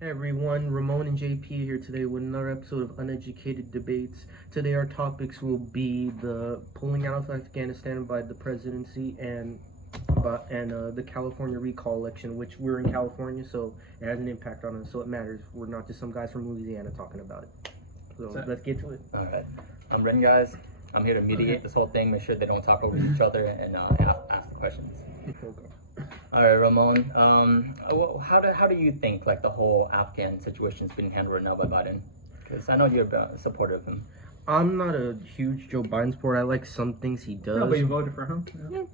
Hey everyone, Ramon and JP here today with another episode of Uneducated Debates. Today our topics will be the pulling out of Afghanistan by the presidency and the California recall election, which we're in California, so it has an impact on us, so it matters. We're not just some guys from Louisiana talking about it. So let's get to it. All right, I'm Ren, guys. I'm here to mediate this whole thing, make sure they don't talk over each other, and ask the questions. Okay. All right, Ramon. How do you think like the whole Afghan situation's being handled right now by Biden? Because I know you're a supporter of him. I'm not a huge Joe Biden supporter. I like some things he does. No, but you voted for him. Yeah. All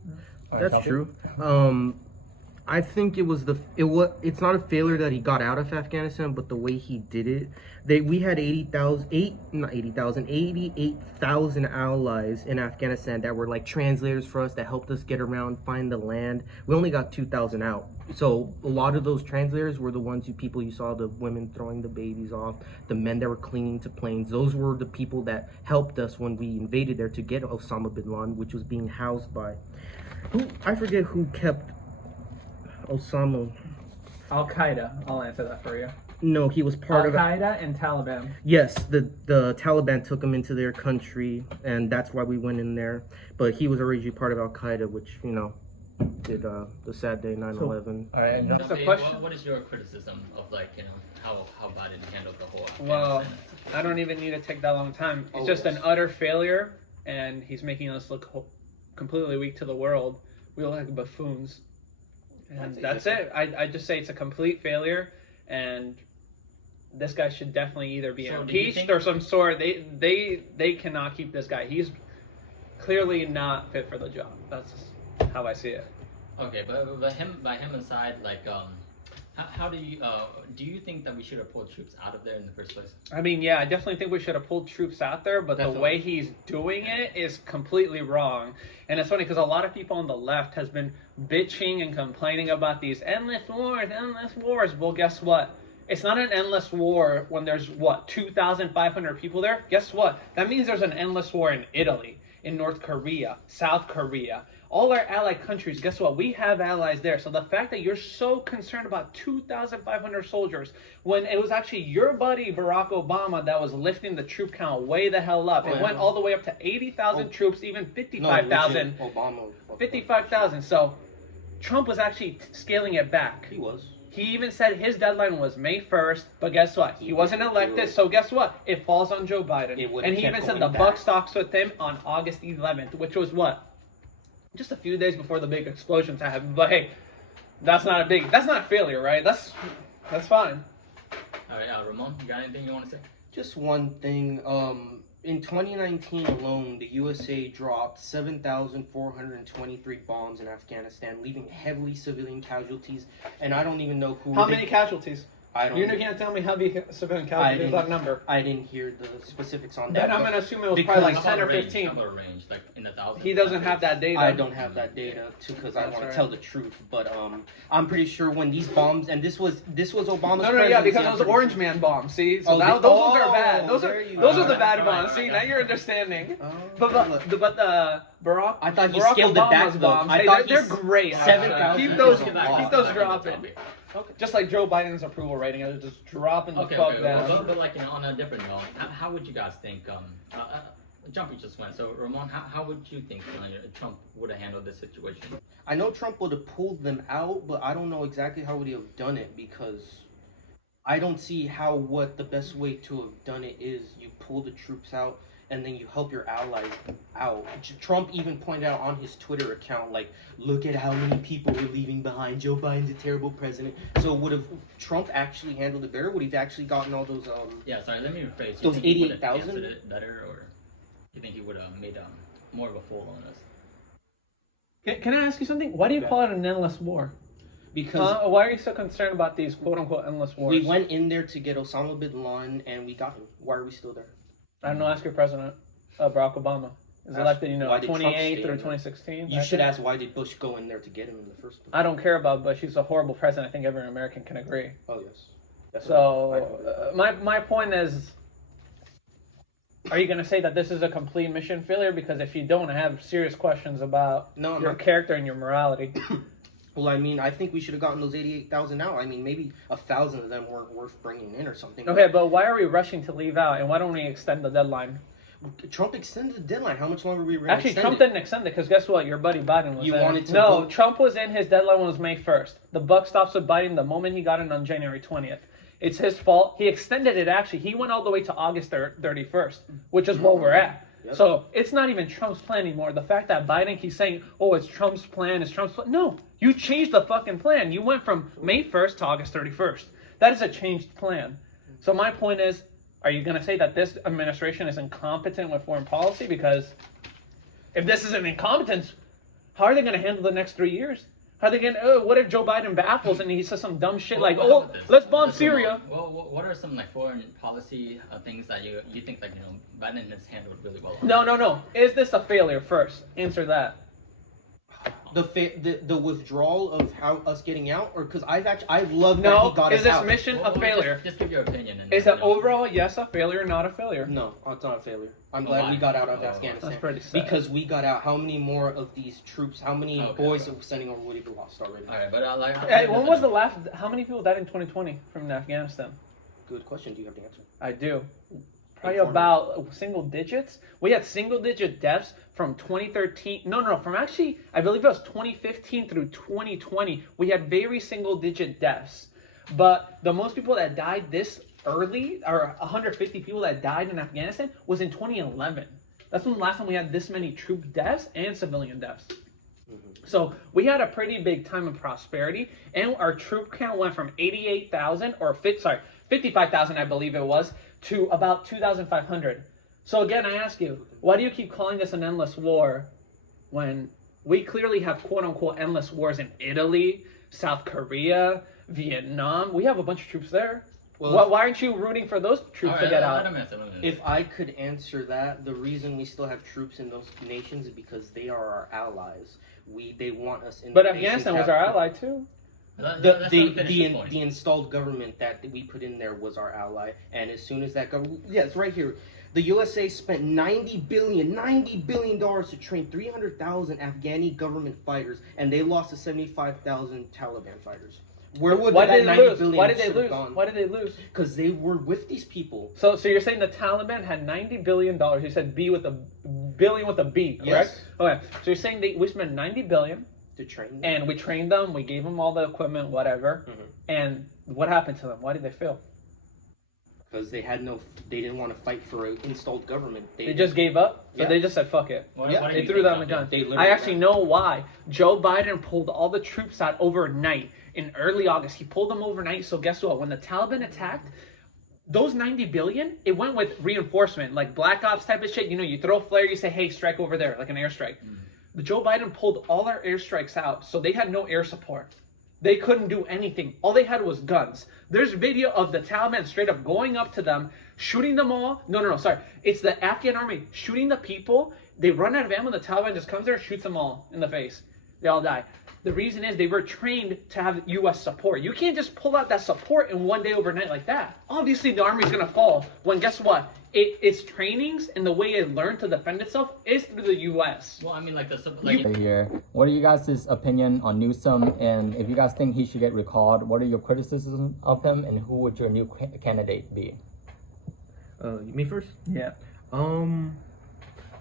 right, That's Chelsea? true. I think it's not a failure that he got out of Afghanistan, but the way he did it. We had 88,000 allies in Afghanistan that were like translators for us that helped us get around, find the land. We only got 2,000 out. So a lot of those translators were the people you saw, the women throwing the babies off, the men that were clinging to planes. Those were the people that helped us when we invaded there to get Osama bin Laden, which was being housed by I forget who kept Osama. Al Qaeda. I'll answer that for you. No, he was part of. Al Qaeda and Taliban. Yes, the Taliban took him into their country, and that's why we went in there. But he was originally part of Al Qaeda, which did the sad day 9/11. All right, and That's a question. what is your criticism of how Biden handled the whole Well, Afghanistan situation? I don't even need to take that long time. It's Oh, just yes. an utter failure, and he's making us look completely weak to the world. We look like buffoons, and that's it. I just say it's a complete failure, and this guy should definitely either be So do you impeached think- or some sort. They cannot keep this guy. He's clearly not fit for the job. That's how I see it. Okay, but by him aside, how do you think that we should have pulled troops out of there in the first place? I mean, yeah, I definitely think we should have pulled troops out there, but Definitely. the way he's doing it is completely wrong. And it's funny because a lot of people on the left has been bitching and complaining about these endless wars. Well, guess what? It's not an endless war when there's, 2,500 people there? Guess what? That means there's an endless war in Italy, in North Korea, South Korea. All our allied countries, guess what? We have allies there. So the fact that you're so concerned about 2,500 soldiers when it was actually your buddy Barack Obama that was lifting the troop count way the hell up. It went all the way up to 80,000 troops, even 55,000. Obama. 55,000. So Trump was actually scaling it back. He was. He even said his deadline was May 1st, but guess what? He wasn't elected, so guess what? It falls on Joe Biden. And he even said the buck stops with him on August 11th, which was what? Just a few days before the big explosions happened. But hey, that's not failure, right? That's fine. All right, Ramon, you got anything you want to say? Just one thing. In 2019 alone, the USA dropped 7,423 bombs in Afghanistan, leaving heavily civilian casualties. And I don't even know who. How many casualties? I don't. You can't tell me how many civilian casualties that number. I didn't hear the specifics on Then that. I'm gonna assume it was because- probably How like 10 or about range? 15. How about range? Like in the thousands? He doesn't have that data. I don't have that data too because I That's want right. to tell the truth. But I'm pretty sure when these bombs, and this was Obama's. No, yeah, because presidency, I'm those pretty Orange sure. Man bombs. See, so Oh, those ones are oh, bad. Those there you are go. the bad Alright, bombs. See, alright, now you're understanding. Oh. But the Barack. I thought you Barack scaled it back, Obama's though. bombs. I Hey, thought they're you great. 7,000 actually. is Keep those a lot. dropping. Okay. Just like Joe Biden's approval rating, it's just dropping the Okay, fuck okay, down. but on a different note, how would you guys think? Jumpy just went. So Ramon, how would you think Trump would have handled this situation? I know Trump would have pulled them out, but I don't know exactly how would he have done it because I don't see what the best way to have done it is. You pull the troops out and then you help your allies out. Trump even pointed out on his Twitter account, like, look at how many people we're leaving behind. Joe Biden's a terrible president. So would have Trump actually handled it better? Would he have actually gotten all those Yeah, sorry, let me rephrase. Those You think he would have 88,000? answered it better, or you think he would have made more of a fool on us? Can I ask you something? Why do you call it an endless war? because Why are you so concerned about these quote unquote endless wars? we went in there to get Osama bin Laden and we got him. Why are we still there? I don't know. Ask your president, Barack Obama. Is Ask elected, why did Trump 28 stay through in there? 2016. You should ask why did Bush go in there to get him in the first place? I don't care about Bush. He's a horrible president. I think every American can agree. Oh yes. That's So my point is, are you going to say that this is a complete mission failure? Because if you don't, I have serious questions about No, I'm your not. character and your morality. Well, I mean, I think we should have gotten those 88,000 out. I mean, maybe 1,000 of them weren't worth bringing in or something. Okay, but why are we rushing to leave out, and why don't we extend the deadline? Trump extended the deadline. How much longer were we going Actually, Trump didn't extend it because guess what? Your buddy Biden was You in. wanted to No, vote- Trump was in. His deadline was May 1st. The buck stops with Biden the moment he got in on January 20th. It's his fault. He extended it, actually. He went all the way to August 31st, which is where we're at. Yep. So it's not even Trump's plan anymore. The fact that Biden keeps saying, oh, it's Trump's plan, it's Trump's plan. No, you changed the fucking plan. You went from May 1st to August 31st. That is a changed plan. So my point is, are you going to say that this administration is incompetent with foreign policy? Because if this is an incompetence, how are they going to handle the next 3 years? How are they going to, what if Joe Biden baffles and he says some dumb shit like, oh, let's bomb Syria? Well, what are some like foreign policy things that you think like, you know, Biden has handled really well? No. Is this a failure first? Answer that. The withdrawal of how us getting out, or because I love that No, he got is us this out. mission a failure? Just give your opinion. And, Is you it know. overall, yes, a failure, not a failure? No, it's not a failure. I'm Oh, glad why? we got out of Oh, Afghanistan. That's pretty sad. Because we got out. How many more of these troops? How many Okay, boys okay. that we're sending over would have lost already? All right, but like. Hey, when was the last, how many people died in 2020 from Afghanistan? Good question. Do you have the answer? I do. Probably Inform me. about single digits. We had single digit deaths from 2013. No, from actually, I believe it was 2015 through 2020. We had very single digit deaths. But the most people that died this early, or 150 people that died in Afghanistan, was in 2011. That's when the last time we had this many troop deaths and civilian deaths. So we had a pretty big time of prosperity, and our troop count went from 88,000 or 55,000, I believe it was, to about 2,500. So again, I ask you, why do you keep calling this an endless war when we clearly have quote unquote endless wars in Italy, South Korea, Vietnam? We have a bunch of troops there. Well, Why aren't you rooting for those troops to get out? If I could answer that, the reason we still have troops in those nations is because they are our allies. They want us in. But the Afghanistan nations was our have- ally too. The installed government that we put in there was our ally, and as soon as that government, yes, right here, the USA spent $90 billion to train 300,000 Afghani government fighters, and they lost to 75,000 Taliban fighters. Where would Why that did they 90 lose? billion Why did they should have lose? gone? Why did they lose? Because they were with these people. So you're saying the Taliban had $90 billion. You said B with a billion with a B, correct? Yes. Okay. So you're saying we spent $90 billion To train them. and we trained them, we gave them all the equipment, whatever. Mhm. And what happened to them? Why did they fail? Because they didn't want to fight for an installed government. They just gave up? So Yeah. they just said, fuck it. They threw down the gun. They literally I actually did. know why. Joe Biden pulled all the troops out overnight in early August. He pulled them overnight. So guess what? When the Taliban attacked, those 90 billion, it went with reinforcement, like Black Ops type of shit. You know, you throw a flare, you say, hey, strike over there, like an airstrike. But Joe Biden pulled all our airstrikes out, so they had no air support. They couldn't do anything. All they had was guns. There's video of the Taliban straight up going up to them, shooting them all. No, sorry. It's the Afghan army shooting the people. They run out of ammo, the Taliban just comes there, shoots them all in the face. They all die. The reason is they were trained to have U.S. support. You can't just pull out that support in one day overnight like that. Obviously, the army's going to fall when, guess what? Its trainings and the way it learned to defend itself is through the U.S. Well, I mean, like Here, what are you guys' opinion on Newsom, and if you guys think he should get recalled, what are your criticisms of him, and who would your new candidate be? Me first? Yeah.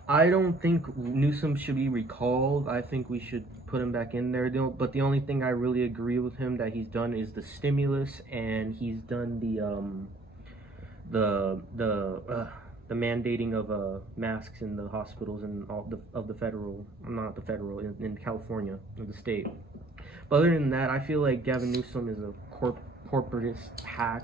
I don't think Newsom should be recalled. I think we should put him back in there. But the only thing I really agree with him that he's done is the stimulus, and he's done the mandating of masks in the hospitals and all the federal, not the federal, in California, in the state. But other than that, I feel like Gavin Newsom is a corporatist hack.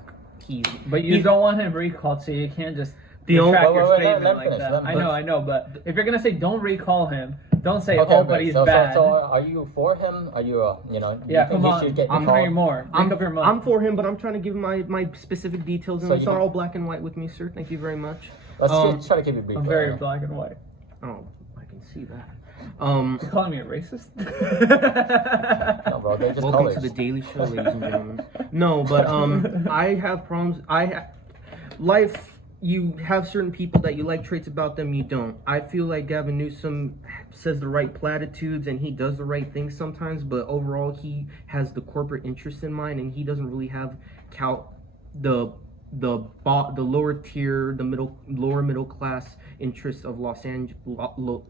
But you don't want him recalled, so you can't just The only- retract your Wait, let statement him like finish, that. let him I know, but if you're gonna say don't recall him, don't say Okay, oh, but he's bad. So are you for him? Are you, do yeah, you think come he on. should get I'm recalled? hearing more. Make up your mind. I'm for him, but I'm trying to give my specific details, and So it's you not don't- all black and white with me, sir. Thank you very much. Let's try to keep it brief. I'm very black and white. Oh, I can see that. You calling me a racist? No, bro, they're just Welcome colors. to the Daily Show, ladies and gentlemen. No, but I have problems. Life you have certain people that you like traits about them, you don't. I feel like Gavin Newsom says the right platitudes and he does the right things sometimes, but overall he has the corporate interest in mind, and he doesn't really have the lower tier, the lower middle class interests of Los Angeles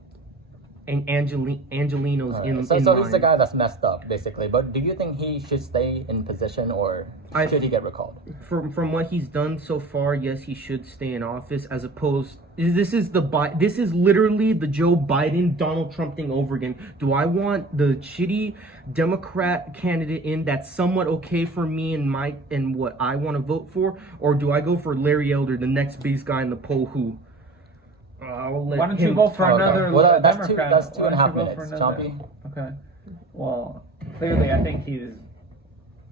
and Angelinos Alright, in so mind. he's the guy that's messed up, basically. But do you think he should stay in position, or should he get recalled? From what he's done so far, yes, he should stay in office. As opposed, this is literally the Joe Biden Donald Trump thing over again. Do I want the shitty Democrat candidate in that's somewhat okay for me and what I want to vote for, or do I go for Larry Elder, the next biggest guy in the poll who? Why don't you vote for another Well, Democrat? that's 2.5 Why don't you vote minutes, for another- Chompy. Okay. Well, clearly, I think he's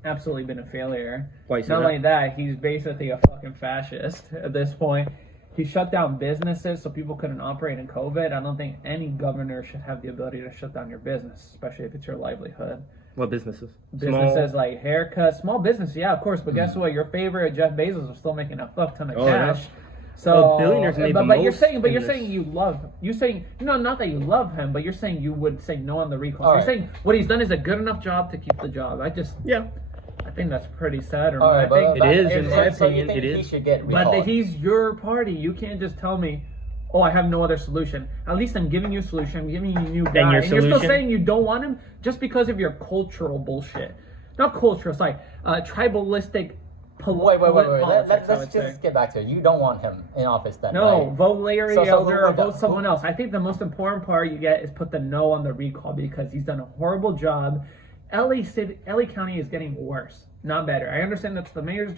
absolutely been a failure. Why you say Not that? only that, he's basically a fucking fascist at this point. He shut down businesses so people couldn't operate in COVID. I don't think any governor should have the ability to shut down your business, especially if it's your livelihood. What businesses? Businesses like haircuts, small business, yeah, of course. But guess what? Your favorite Jeff Bezos is still making a fuck ton of cash. Yeah. So, Well, billionaires made the but you're most saying, in this. you're saying, no, not that you love him, but you're saying you would say no on the recall. So All you're right. saying what he's done is a good enough job to keep the job. I think that's pretty sad. Or All right, I think, It is, in my so you opinion, think it he is. should get recalled? but he's your party. You can't just tell me, oh, I have no other solution. At least I'm giving you a solution. I'm giving you a new guy. your And you're still solution? saying you don't want him just because of your cultural bullshit. Not cultural, it's like tribalistic Wait. politics, Let's I would say. just get back to it. You don't want him in office then, No, right? vote Larry So Elder or who- vote someone who- else. I think the most important part you get is put the no on the recall because he's done a horrible job. LA County is getting worse, not better. I understand that's the mayor's